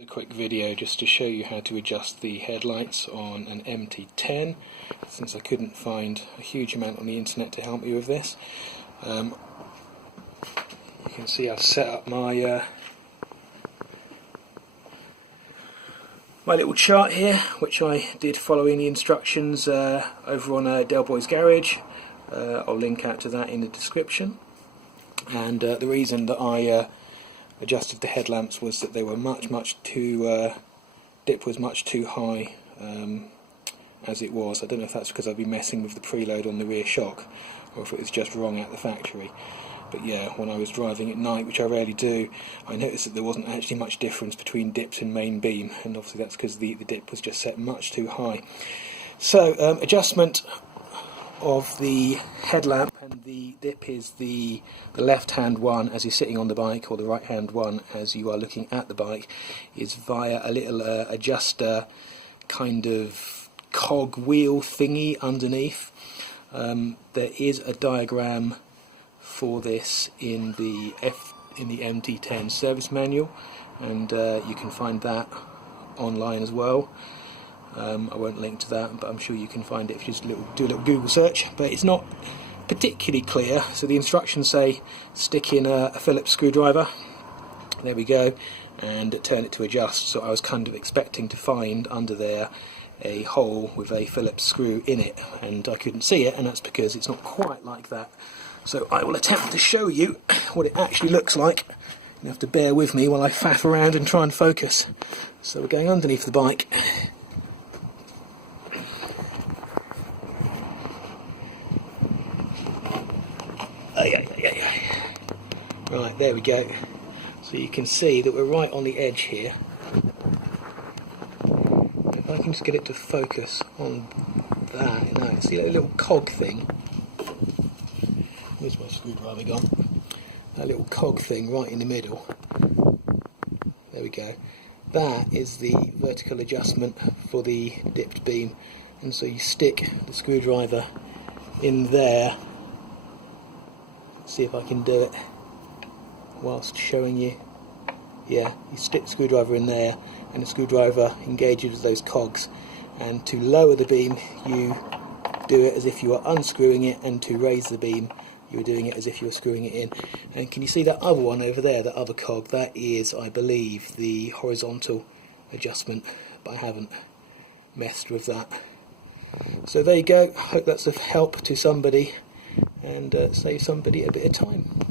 A quick video just to show you how to adjust the headlights on an MT10, since I couldn't find a huge amount on the internet to help me with this. You can see I've set up my my little chart here, which I did following the instructions over on Del Boy's Garage. I'll link out to that in the description. And the reason that I adjusted the headlamps was that they were much too dip was much too high as it was. I don't know if that's because I've been messing with the preload on the rear shock or if it was just wrong at the factory. But yeah, when I was driving at night, which I rarely do, I noticed that there wasn't actually much difference between dips and main beam, and obviously that's because the dip was just set much too high. So adjustment of the headlamp and the dip is the left hand one as you're sitting on the bike, or the right hand one as you are looking at the bike, is via a little adjuster kind of cog wheel thingy underneath. There is a diagram for this in the MT10 service manual, and you can find that online as well. I won't link to that, but I'm sure you can find it if you just do a little Google search. But it's not particularly clear, so the instructions say stick in a Phillips screwdriver, there we go, and turn it to adjust. So I was kind of expecting to find under there a hole with a Phillips screw in it, and I couldn't see it, and that's because it's not quite like that. So I will attempt to show you what it actually looks like. You have to bear with me while I faff around and try and focus. So we're going underneath the bike. Right, there we go. So you can see that we're right on the edge here. If I can just get it to focus on that, now see that little cog thing? Where's my screwdriver gone? That little cog thing right in the middle. There we go. That is the vertical adjustment for the dipped beam. And so you stick the screwdriver in there. See if I can do it whilst showing you. Yeah, you stick the screwdriver in there and the screwdriver engages those cogs, and to lower the beam you do it as if you are unscrewing it, and to raise the beam you're doing it as if you're screwing it in. And can you see that other one over there, that other cog? That is, I believe, the horizontal adjustment, but I haven't messed with that. So there you go. Hope that's of help to somebody and save somebody a bit of time.